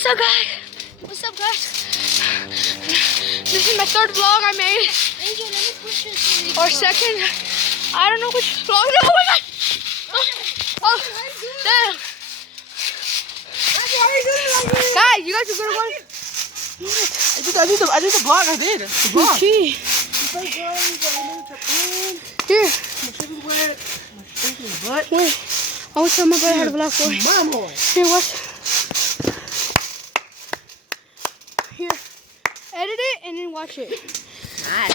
What's up, guys? What's up, guys? This is my third vlog I made. Angel, let me push this. Or second. I don't know which vlog. Oh my god! Oh, damn. Guys, you guys are gonna watch. I did the vlog. I did. The vlog. Here. Wait. I want to tell my brother how to vlog for you. Here, watch. Here. Edit it and then watch it. Nice.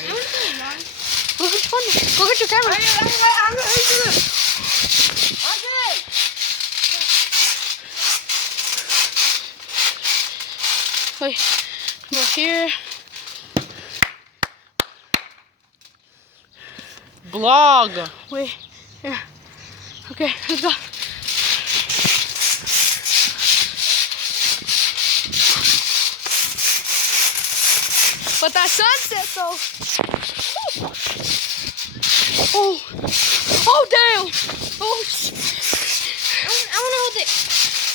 Look at fun. Go get your camera. I'm gonna do this. Wait. Go here. Vlog. Wait. Here. Okay, let's go. But that sunset though. Oh. Oh damn. Oh. I wanna hold it.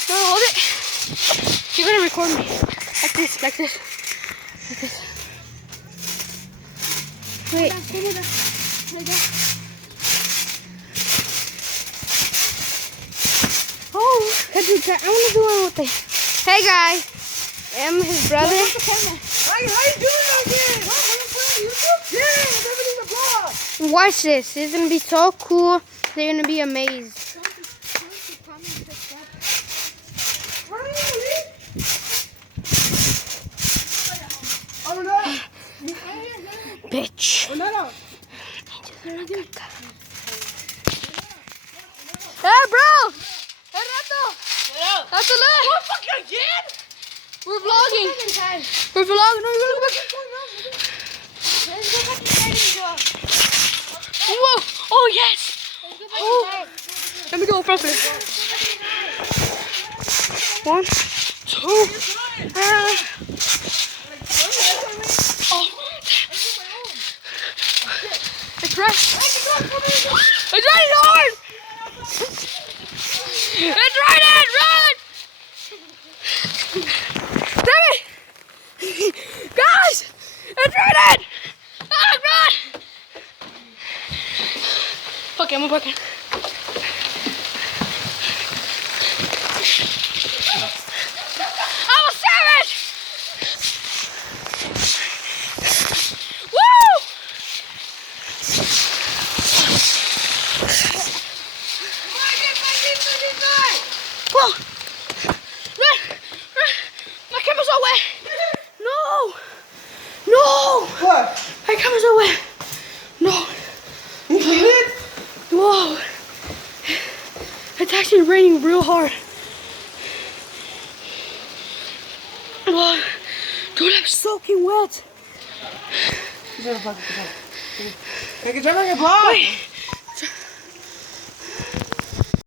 You wanna hold it? You're gonna record me. Like this, like this. Like this. Wait. Oh, I wanna do one with it. Hey guys. I'm his brother. How you doing out here? Yeah, the vlog. Watch this. It's gonna be so cool. They're gonna be amazed. Bitch. Hey, bro. Hey, Rato. Rato, look. What fucking again? We're vlogging. We're vlogging. No, you're gonna go back. Whoa. Oh, yes. Oh. Let me go properly. 1, 2. Oh. It's right. It's right hard. It's right in. Run. Damn it. Guys. It's right in. Ah, run. Okay, I'm working. I'm a savage. Woo! Whoa! Run! Run! My camera's all wet! No! No! What? My camera's all wet! No! You clean it? Whoa! It's actually raining real hard. Whoa! Dude, I'm soaking wet! Make it sound like a vlog. Wait!